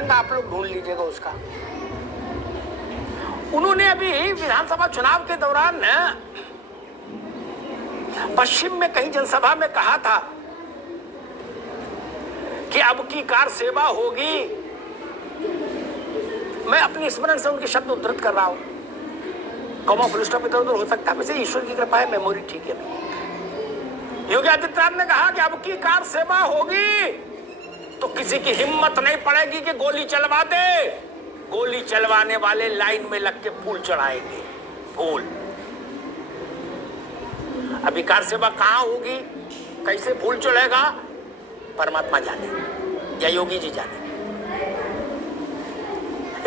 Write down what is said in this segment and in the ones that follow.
प्रसंग आप लोग ढूंढ लीजिएगा उसका। उन्होंने अभी विधानसभा चुनाव के दौरान पश्चिम में कहीं जनसभा में कहा था कि अब की कार सेवा होगी। मैं अपनी स्मरण से उनके शब्द उद्धृत कर रहा हूं, कॉमा फुल स्टॉप इधर उधर हो सकता है, वैसे ईश्वर की कृपा है, मेमोरी ठीक है। योगी आदित्यनाथ ने कहा कि अब की कार सेवा होगी तो किसी की हिम्मत नहीं पड़ेगी कि गोली चलवा दे। गोली चलवाने वाले लाइन में लग के फूल चढ़ाएंगे, फूल। अभी कार सेवा कहां होगी, कैसे फूल चढ़ेगा, परमात्मा जाने या योगी जी जाने।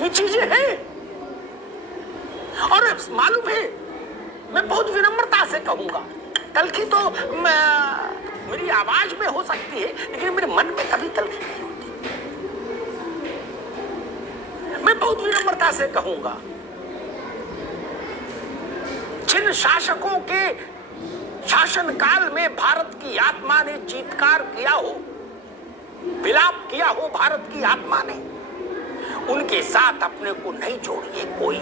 ये चीजें हैं और मालूम है, मैं बहुत विनम्रता से कहूंगा, तलखी तो मेरी आवाज में हो सकती है लेकिन मेरे मन में कभी तलखी नहीं होती। मैं बहुत विनम्रता से कहूंगा, जिन शासकों के शासनकाल में भारत की आत्मा ने चीत्कार किया हो, विलाप किया हो भारत की आत्मा ने, उनके साथ अपने को नहीं जोड़िए कोई।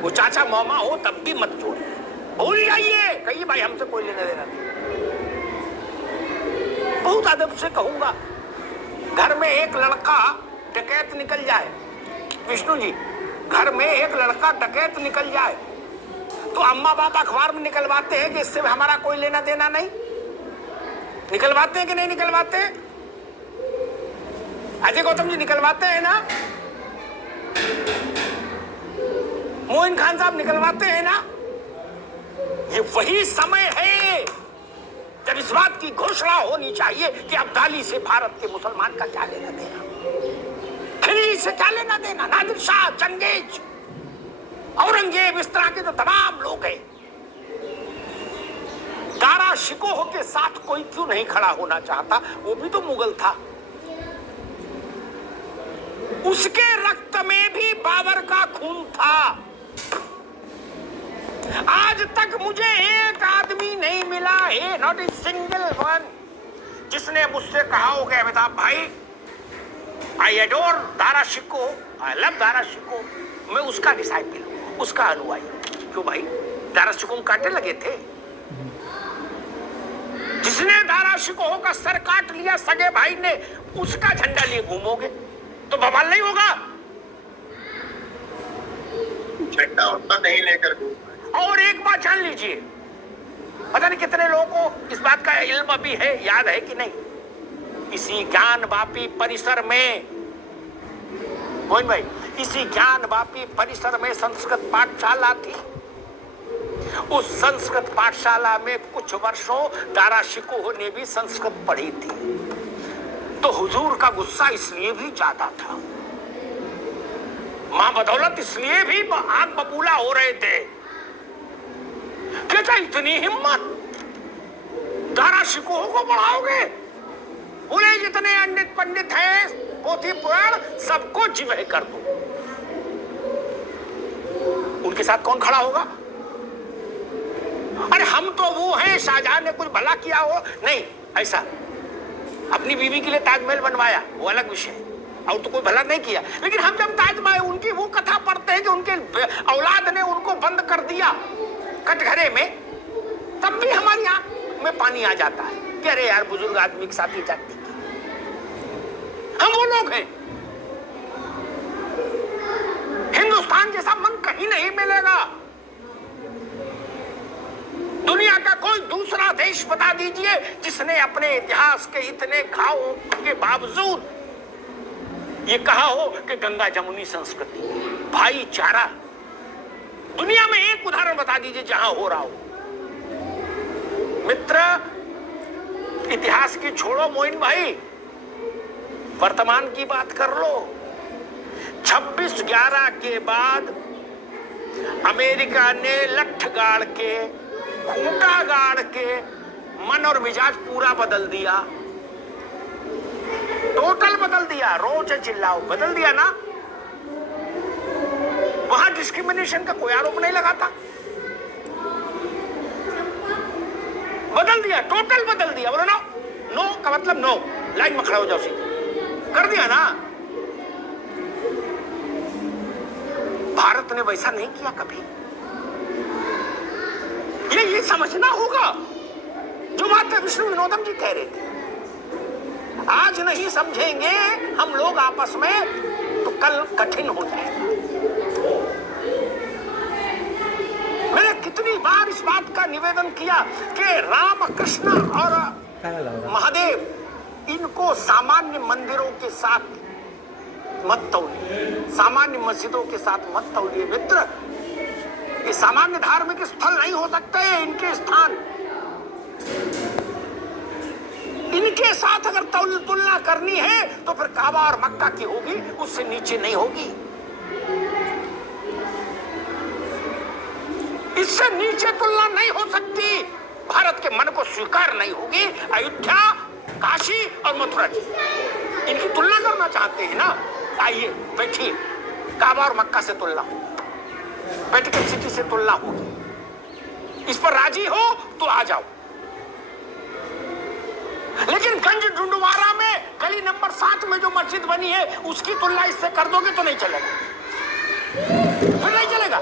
वो चाचा मामा हो तब भी मत जोड़िए, भूल जाइए, कहिए भाई हमसे कोई लेना देना नहीं। बहुत अदब से कहूंगा, घर में एक लड़का डकैत निकल जाए, विष्णु जी, घर में एक लड़का डकैत निकल जाए तो अम्मा बाप अखबार में निकलवाते हैं कि इससे हमारा कोई लेना देना नहीं। निकलवाते हैं कि नहीं निकलवाते? अजय गौतम जी निकलवाते हैं ना? मोइन खान साहब निकलवाते हैं ना? ये वही समय है जब इस बात की घोषणा होनी चाहिए कि अब्दाली से भारत के मुसलमान का क्या लेना देना, खिलजी से क्या लेना देना, नादिर शाह, चंगेज, औरंगजेब, इस तरह के तो तमाम लोग हैं। दारा शिकोह के साथ कोई क्यों नहीं खड़ा होना चाहता? वो भी तो मुगल था, उसके रक्त में भी बाबर का खून था। आज तक मुझे एक आदमी नहीं मिला है, नॉट ए सिंगल वन, जिसने मुझसे कहा हो कि अमिताभ भाई I adore Dara Shikoh, I love Dara Shikoh, मैं उसका डिसाइपल हूं, उसका अनुयायी। क्यों भाई, दारा शिकोह काटे लगे थे? जिसने दारा शिकोह का सर काट लिया सगे भाई ने, उसका झंडा लिए घूमोगे तो बवाल नहीं होगा? झंडा उतना नहीं लेकर घूम। और एक बात जान लीजिए, पता नहीं कितने लोगों को इस बात का इल्म भी है, याद है कि नहीं, इसी ज्ञान वापी परिसर में, मोहन भाई, इसी ज्ञान वापी परिसर में संस्कृत पाठशाला थी। उस संस्कृत पाठशाला में कुछ वर्षों दारा शिकोह ने भी संस्कृत पढ़ी थी, तो हुजूर का गुस्सा इसलिए भी ज्यादा था, मां बदौलत इसलिए भी आग बबूला हो रहे थे। क्या इतनी हिम्मत, दारा शिकोह को बढ़ाओगे? बोले जितने अंडित पंडित हैं, पोथी पुराण सबको जिवह कर दो। उनके साथ कौन खड़ा होगा? अरे हम तो वो हैं, शाहजहां ने कुछ भला किया हो नहीं, ऐसा अपनी बीवी के लिए ताजमहल बनवाया, वो अलग विषय, और तो कोई भला नहीं किया। लेकिन हम जब ताजमहल, उनकी वो कथा पढ़ते हैं कि उनके औलाद ने उनको बंद कर दिया कटघरे में, तब भी हमारी आंख में पानी आ जाता है कि अरे यार, बुजुर्ग आदमी के साथ ही जाती थी। हम वो लोग हैं। हिंदुस्तान जैसा मन कहीं नहीं मिलेगा। दुनिया का कोई दूसरा देश बता दीजिए जिसने अपने इतिहास के इतने घावों के बावजूद ये कहा हो कि गंगा जमुनी संस्कृति, भाईचारा। दुनिया में एक उदाहरण बता दीजिए जहां हो रहा हो। मित्र, इतिहास की छोड़ो मोइन भाई, वर्तमान की बात कर लो। 26/11 के बाद अमेरिका ने लठ गाड़ के, खूंटा गाड़ के मन और मिजाज पूरा बदल दिया, टोटल बदल दिया। रोज चिल्लाओ, बदल दिया ना। वहां डिस्क्रिमिनेशन का कोई आरोप नहीं लगाता, बदल दिया, टोटल बदल दिया। बोलो नो, नो का मतलब नो, लाइन में खड़ा हो जाओ, सीधे कर दिया ना। भारत ने वैसा नहीं किया कभी। ये समझना होगा जो बात विष्णु विनोदम जी कह रहे थे। आज नहीं समझेंगे हम लोग आपस में तो कल कठिन हो जाएगा। मैंने कितनी बार इस बात का निवेदन किया कि राम कृष्ण और महादेव इनको सामान्य मंदिरों के साथ मत तौलिए, सामान्य मस्जिदों के साथ मत तौलिए मित्र। ये सामान्य धार्मिक स्थल नहीं हो सकते इनके स्थान। इनके साथ अगर तुलना करनी है तो फिर काबा और मक्का की होगी, उससे नीचे नहीं होगी। इससे नीचे तुलना नहीं हो सकती। भारत के मन को स्वीकार नहीं होगी। अयोध्या, काशी और मथुरा जी इनकी तुलना करना चाहते हैं ना, आइए बैठिए, काबा और मक्का से तुलना हो, वेटिकन सिटी से तुलना होगी। इस पर राजी हो तो आ जाओ। लेकिन गंज डुंडवारा में गली नंबर 7 में जो मस्जिद बनी है उसकी तुलना इससे कर दोगे तो नहीं चलेगा, फिर नहीं चलेगा।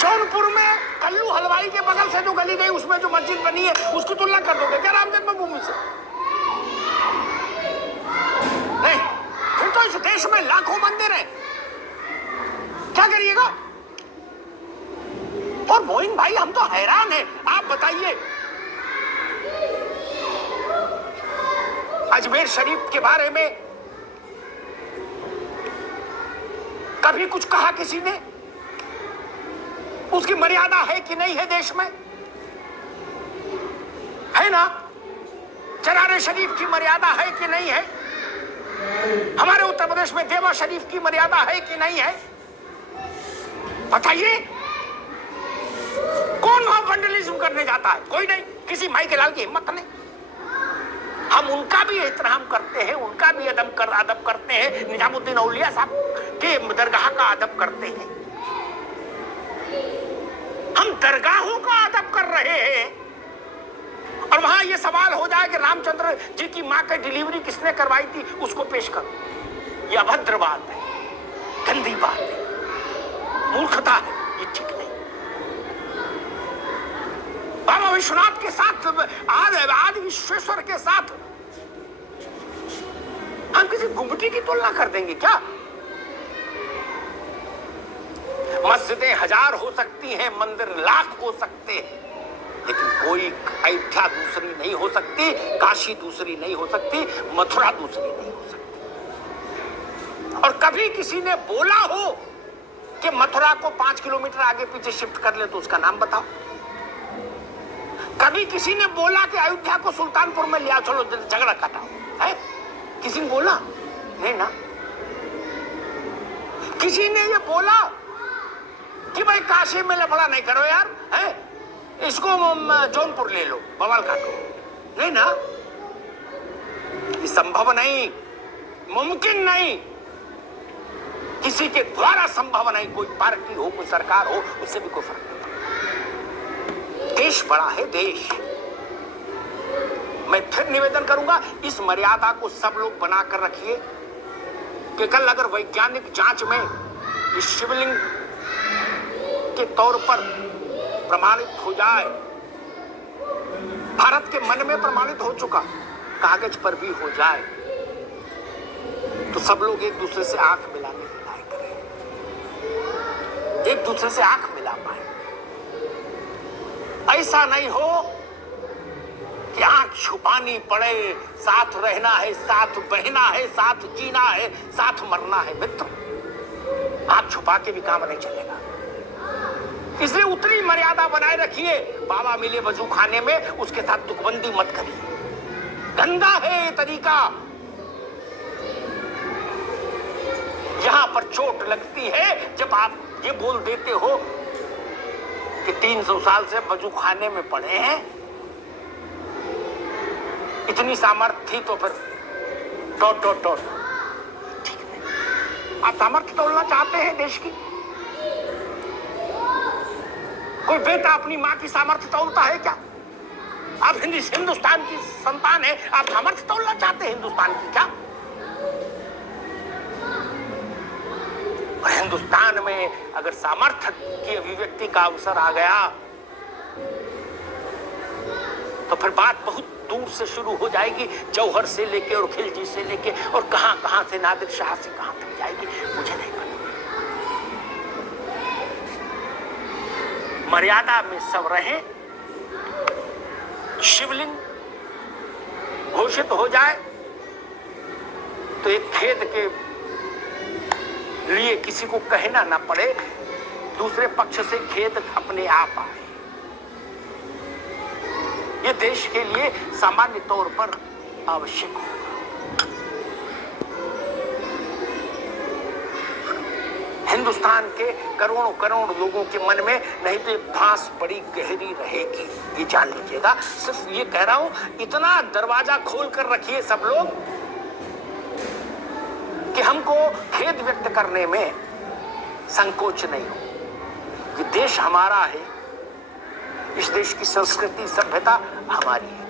जौनपुर में कल्लू हलवाई के बगल से जो गली गई उसमें जो मस्जिद बनी है उसकी तुलना कर दोगे क्या राम जन्मभूमि से? नहीं। फिर तो इस देश में लाखों मंदिर हैं, क्या करिएगा? और मोइन भाई हम तो हैरान हैं, आप बताइए अजमेर शरीफ के बारे में कभी कुछ कहा किसी ने? उसकी मर्यादा है कि नहीं है देश में? है ना? चरारे शरीफ की मर्यादा है कि नहीं है? हमारे उत्तर प्रदेश में देवा शरीफ की मर्यादा है कि नहीं है? बताइए। कौन वहां वैंडलिज्म करने जाता है? कोई नहीं। किसी माई के लाल की हिम्मत नहीं। हम उनका भी एहतराम करते हैं, उनका भी अदब करते हैं। निजामुद्दीन औलिया साहब के दरगाह का अदब करते हैं। हम दरगाहों का अदब कर रहे हैं और वहां यह सवाल हो जाए कि रामचंद्र जी की मां की डिलीवरी किसने करवाई थी, उसको पेश करो। यह अभद्र बात है, गंदी बात है, मूर्खता है, ये ठीक नहीं। बाबा विश्वनाथ के साथ, आदि विश्वेश्वर के साथ हम किसी गुम्बटी की तुलना कर देंगे क्या? मस्जिदें 1000 हो सकती हैं, मंदिर लाख हो सकते हैं, लेकिन कोई अयोध्या दूसरी नहीं हो सकती, काशी दूसरी नहीं हो सकती, मथुरा दूसरी नहीं हो सकती। और कभी किसी ने बोला हो कि मथुरा को 5 किलोमीटर आगे पीछे शिफ्ट कर ले तो उसका नाम बताओ। कभी किसी ने बोला कि अयोध्या को सुल्तानपुर में ले आओ, चलो झगड़ा कटाओ, है? किसी ने बोला? नहीं ना। किसी ने ये बोला कि भाई काशी में लफड़ा नहीं करो यार, है? इसको जौनपुर ले लो, बवाल काटो, नहीं ना। ये संभव नहीं, मुमकिन नहीं, किसी के द्वारा संभव नहीं। कोई पार्टी हो, कोई सरकार हो, उससे भी कोई फर्क नहीं पड़ता। देश बड़ा है, देश। मैं फिर निवेदन करूंगा, इस मर्यादा को सब लोग बनाकर रखिए कि कल अगर वैज्ञानिक जांच में इस शिवलिंग के तौर पर प्रमाणित हो जाए, भारत के मन में प्रमाणित हो चुका, कागज पर भी हो जाए, तो सब लोग एक दूसरे से आंख मिलाने की लायक करें, एक दूसरे से आंख मिला पाए। ऐसा नहीं हो कि आंख छुपानी पड़े। साथ रहना है, साथ बहना है, साथ जीना है, साथ मरना है मित्र। आंख छुपा के भी काम नहीं चलेगा। इसलिए उतनी मर्यादा बनाए रखिए। बाबा मिले वजू खाने में, उसके साथ तुकबंदी मत करिए, गंदा है ये तरीका। यहां पर चोट लगती है जब आप ये बोल देते हो कि 300 साल से वजू खाने में पड़े हैं। इतनी सामर्थ्य थी तो फिर टोट ठीक नहीं। आप सामर्थ्य तोड़ना चाहते हैं देश की? कोई बेटा अपनी मां की सामर्थ्य तोड़ता है क्या? आप हिंदुस्तान की संतान है, आप सामर्थ्य तोड़ना चाहते हैं हिंदुस्तान की क्या? और हिंदुस्तान में अगर सामर्थ्य की अभिव्यक्ति का अवसर आ गया तो फिर बात बहुत दूर से शुरू हो जाएगी, जौहर से लेके और खिलजी से लेके और कहां से नादिर शाह से कहां तक जाएगी मुझे नहीं पता। मर्यादा में सब रहे, शिवलिंग घोषित हो जाए तो एक खेद के लिए किसी को कहना ना पड़े, दूसरे पक्ष से खेद अपने आप आए। ये देश के लिए सामान्य तौर पर आवश्यक होगा। हिंदुस्तान के करोड़ों करोड़ लोगों के मन में नहीं तो फांस बड़ी गहरी रहेगी, ये जान लीजिएगा। सिर्फ ये कह रहा हूं, इतना दरवाजा खोल कर रखिए सब लोग कि हमको खेद व्यक्त करने में संकोच नहीं हो। ये देश हमारा है, इस देश की संस्कृति सभ्यता हमारी है।